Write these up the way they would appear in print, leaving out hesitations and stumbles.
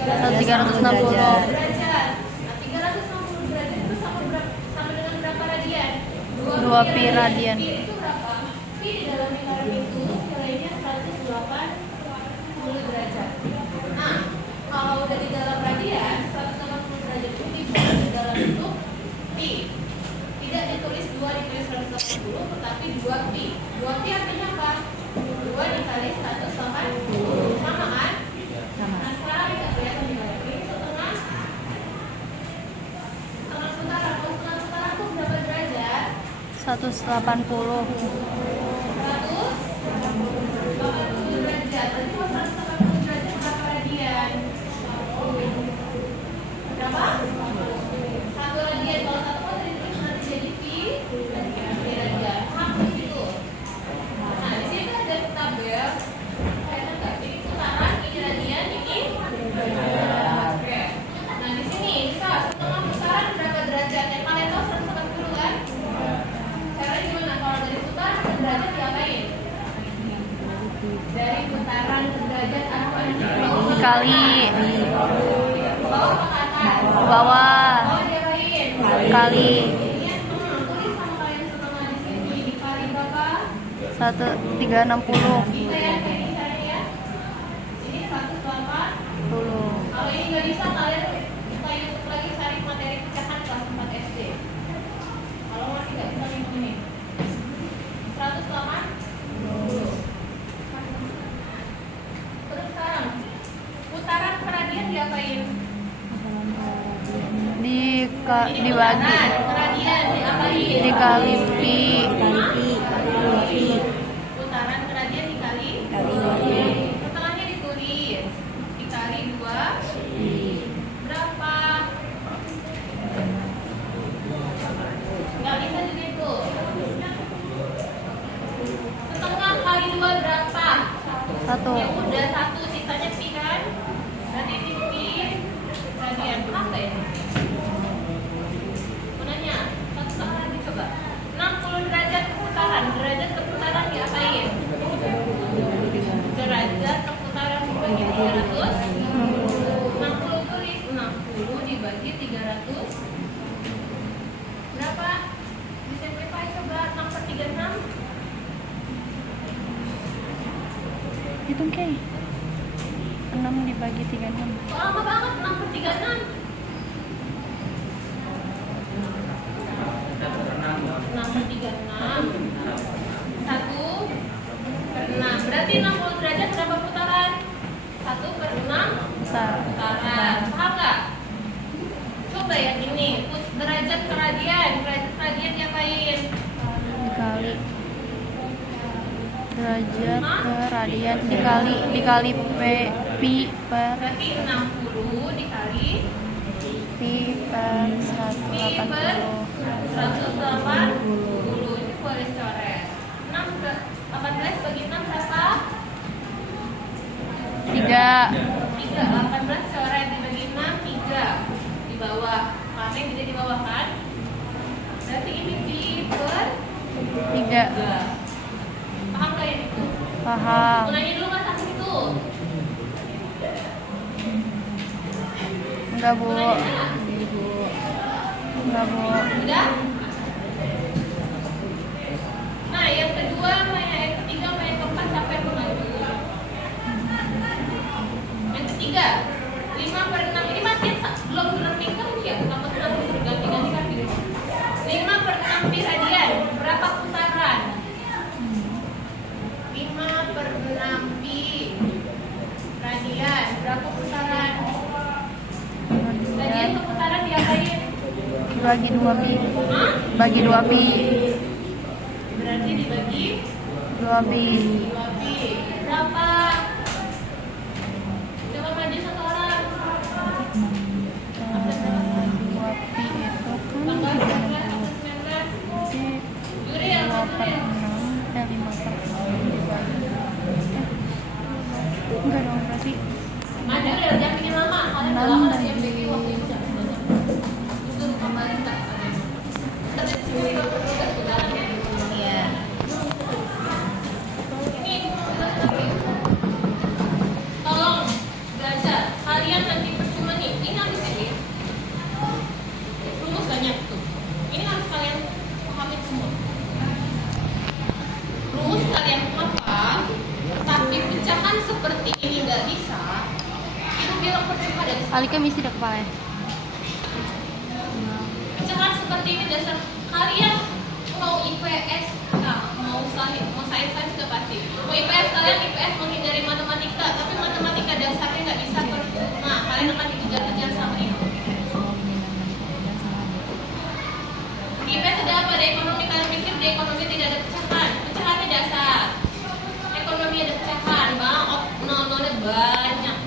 360 derajat. derajat. Nah, 360 derajat itu sama dengan berapa radian? 2 pi radian. Pi itu berapa? Pi di dalam lingkaran itu nilainya 180 derajat. Nah, kalau udah di dalam radian, 180 derajat itu ditulis di dalam bentuk pi. Tidak ditulis 2 ditulis 180, tetapi 2 pi. 2 pi artinya apa? 2 dikali 180. Sama kan? Sama. Nah, sekarang kita kelihatan di bawah ini setengah putaran. Kalau setengah putaran itu berapa derajat? 180. 180 derajat. Berarti kalau 180 derajat berapa radian? Berapa? 1 radian. Kalau 1 kan ditulis nanti jadi pi radian. Hapus itu. Nah, di sini kan ada tabel. Kelihatan nggak? Ini putaran, ini radian, ini. Oke. Nah, di sini bisa setengah putaran berapa derajat? Yang kalian tahu 180 kan? Caranya gimana? Kalau dari putaran ke derajat diapain? Dari putaran ke derajat apa? Dikali Bawah ke atas. ke bawah. Bawah diapain? Kali Ini tulis sama kalian setengah di sini. Dikali berapa? 360. Bisa ya kayak ini caranya ya? Ini 180. 10. Kalau ini nggak bisa, kalian buka YouTube lagi cari materi pecahan kelas 4 SD. Kalau masih nggak bisa ini 180. Terus sekarang putaran peradian diapain? Dibagi Peradian diapain? dikali pi. Putaran peradian dikali. Setengahnya ditulis dikali 2. Berapa? Nggak bisa juga itu. Setengah kali 2 berapa? 1. Ya udah 1, sisanya pi kan? Berarti ini pi radian. Apa ya? Mananya? Satu setengah lagi coba. 60 derajat keputaran. Derajat keputaran diapain? Derajat keputaran dibagi 300. 60 tulis 60 dibagi 300. Berapa? Disimplify coba. 6/36. Hitung Kay. 6 dibagi 36. Kok lama banget 6/36? 6/36. 1/6. Berarti 60 derajat berapa putaran? 1/6 Besar. putaran. Paham nggak? Coba ya ini derajat ke radian. Derajat ke radian diapain? Dikali derajat ke radian dikali pi per Berarti 60 dikali pi per pi per 180. 180. Ini boleh coret. 18 bagi 6 berapa? 3. 3. 18 coret dibagi 6, 3 di bawah. Karena yang bisa di bawah kan? Berarti ini pi per 3. 3. Paham gak yang itu? Paham. Mulainya dulu mas aku itu. Enggak, Bu. Mulainya Enggak, Bu. udah? Nah, yang kedua, yang ketiga, yang keempat sampai ke 7. Yang ketiga, 5/6. Ini masih belum learning kan ya? Kamu sedang ganti-ganti kan gitu. 5/6 pi radian. Berapa putaran? 5/6 pi radian. Berapa putaran? Radian ke putaran diapain? Bagi 2 pi. Hah? Bagi 2 pi. Berarti dibagi 2 pi. 2 pi. Berapa? Coba maju satu orang. 2 pi itu Tanggal kan 19 atau 19? berarti Juri yang 2 satu per ya? 6 5/6 dibagi. Enggak dong, berarti Maju udah jangan bikin lama. Kalian udah lama di MBQ waktu itu jam 9 jam. Justru kembali tak. Terus tugas sudah. Iya. Ini tolong belajar. Kalian nanti Alika misi dah kepala. Pecahan seperti ini dasar kalian mau IPS mau sains juga pasti. Mau IPS kalian IPS menghindari matematika, tapi matematika dasarnya nggak bisa nah kalian akan dikejar-kejar sama ini. Di IPS ada apa? Ada ekonomi, kalian pikir di ekonomi tidak ada pecahan. Pecahannya dasar. Ekonomi ada pecahan, bang. Nolnya banyak.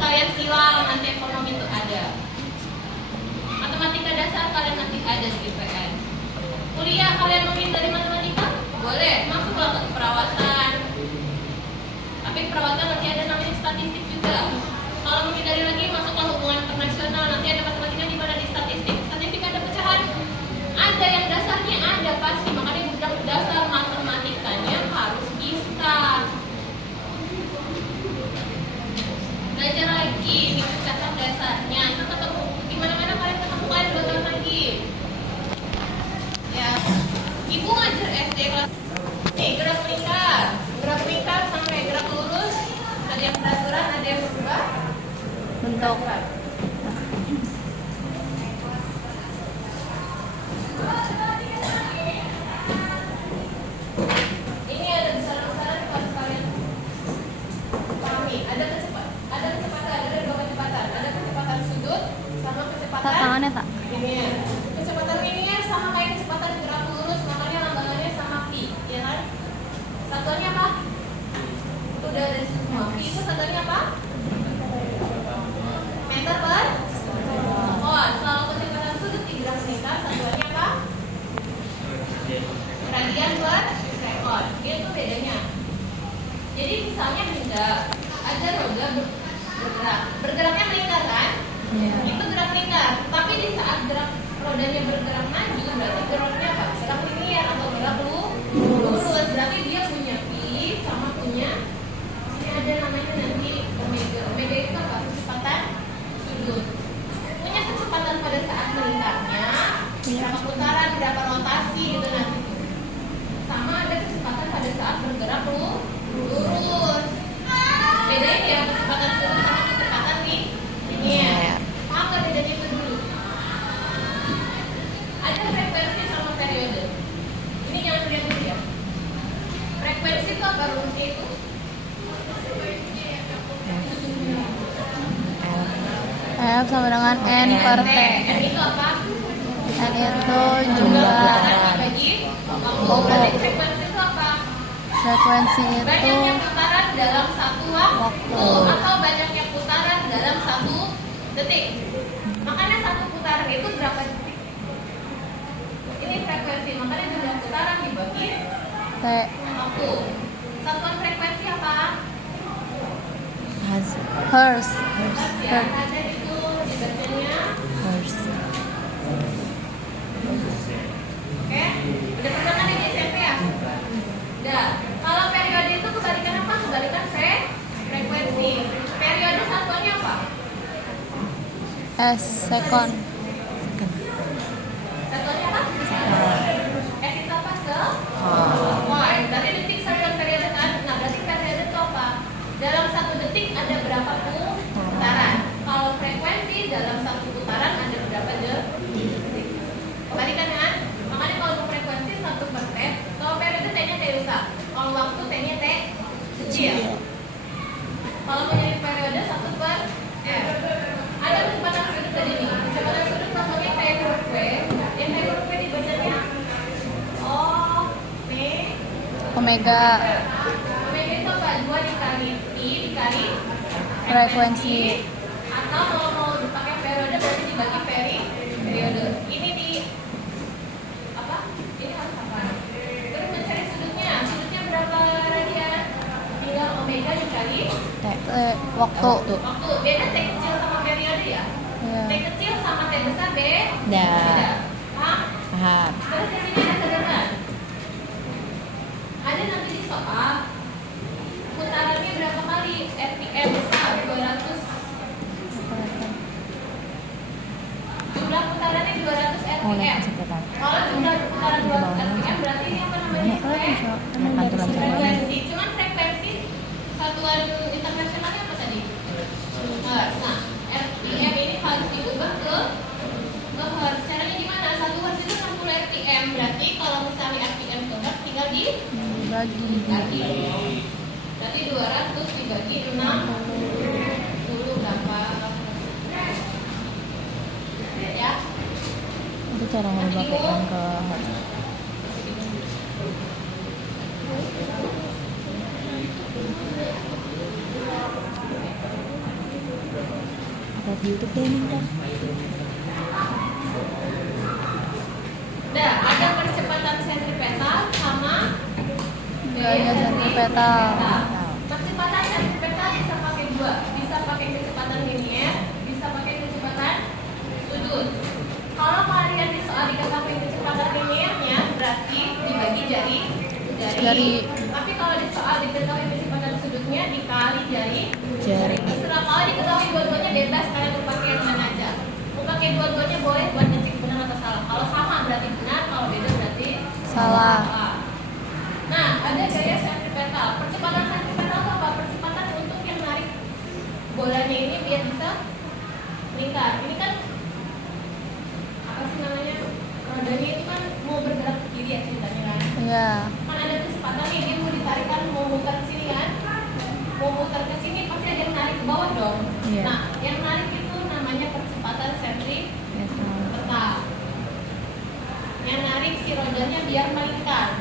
Kalian silang nanti ekonomi itu ada. Matematika dasar kalian nanti ada di IPS. Kuliah kalian menghindari matematika? Boleh, masuklah ke perawatan. Tapi perawatan nanti ada namanya statistik juga. Kalau menghindari lagi masuklah hubungan internasional, nanti ada matematika di mana di statistik. Statistik ada pecahan. Ada yang dasarnya ada pasti, makanya budak dasar matematikanya harus bisa. Belajar lagi di pecahan dasarnya. Itu ketemu di mana-mana kalian ketemu kalian belajar lagi. Ya, ibu ngajar SD kelas. Nih gerak melingkar sampai gerak lurus. Ada yang peraturan, ada yang berubah Bentuk. Ini ada besaran-besaran kalau kalian pahami. Ada kecepatan, ada dua kecepatan. Ada kecepatan sudut sama Tak kecepatan tangannya tak. linear. Kecepatan linear sama kayak kecepatan gerak lurus, makanya lambangannya sama pi, ya kan? Satuannya apa? Udah ada semua. Pi itu satuannya apa? Meter per sekon. Kalau kecepatan sudut di gerak melingkar satuannya apa? Radian per sekon. Itu bedanya. Jadi misalnya hendak ada roda bergerak. Bergeraknya melingkar kan? Itu gerak melingkar. Tapi di saat gerak rodanya bergerak maju berarti geraknya apa? Gerak linear atau gerak lurus. Berarti dia punya pi sama punya ini ada namanya nanti omega. Omega itu apa? Kecepatan sudut. Punya kecepatan pada saat melingkarnya, berapa putaran, berapa rotasi gitu nanti. Sama ada kecepatan pada saat bergerak lurus. Bedanya ya kecepatan sudut sama kecepatan linear. Paham nggak bedanya itu dulu? Ada frekuensi sama periode. Ini jangan lihat dulu ya. Frekuensi itu apa rumusnya itu? F sama dengan N per T. N itu apa? N itu jumlah Bagi waktu. Frekuensi itu apa? frekuensi Banyaknya itu putaran dalam satu waktu Waktu. atau banyaknya putaran dalam satu detik. Makanya satu putaran itu berapa detik? Ini frekuensi, makanya jumlah putaran dibagi T. waktu. Satuan frekuensi apa? Hertz. Ya, ada itu dibacanya. Oke, udah pernah kan di SMP ya? Udah. Kalau periode itu kebalikan apa? Kebalikan frekuensi. Periode satuannya apa? S second. Satuannya apa? S itu apa? Sekon. Berarti detik satuan periode kan? Nah, berarti periode itu apa? Dalam satu detik ada berapa putaran? Kalau frekuensi dalam satu putaran ada berapa detik? Kebalikan kan? Makanya kalau frekuensi 1/T, kalau periode T-nya T besar, kalau waktu T-nya T kecil. Kalau mau nyari periode 1/R. Ada kecepatan sudut tadi nih. Kecepatan sudut namanya T huruf V. Yang T huruf V dibacanya Omega. Omega itu apa? 2 dikali pi dikali Frekuensi. Atau kalau mau dipakai periode berarti dibagi periode. Ini di apa? Ini harus apa? Terus mencari sudutnya. Sudutnya berapa radian? Tinggal omega dikali Waktu. waktu. Beda T kecil sama periode ya? Iya. T kecil sama T besar beda. Paham? Paham. Terus di sini ada catatan. Ada nanti di soal putarannya berapa kali? RPM besar 200. Jumlah putarannya 200 RPM. Kalau jumlah putaran 200 RPM berarti ini apa namanya? Frekuensi. Cuman frekuensi satuan internasionalnya apa tadi? YouTube deh nih kan. Udah, ada percepatan sentripetal sama Gaya sentripetal. Percepatan sentripetal bisa pakai dua, bisa pakai kecepatan linier, bisa pakai kecepatan sudut. Kalau kalian di soal diketahui kecepatan liniernya, berarti dibagi jari. Tapi kalau di soal diketahui kecepatan sudutnya dikali jari. Terserah, kalau diketahui dua-duanya bebas, kalian mau pakai yang mana aja. Mau pakai dua-duanya boleh buat ngecek benar atau salah. Kalau sama berarti benar, kalau beda berarti Salah. Nah, ada gaya sentripetal. Percepatan sentripetal itu apa? Percepatan untuk yang narik bolanya ini biar bisa meningkat. Ini kan apa sih namanya? Rodanya itu kan mau bergerak ke kiri ya ceritanya kan. Iya. Kan ada kecepatan nih, dia mau ditarikan, mau muter ke sini kan. Mau muter ke sini pasti ada yang narik ke bawah dong. Iya. Nah, yang narik itu namanya percepatan sentripetal. Yang narik si rodanya biar melingkar.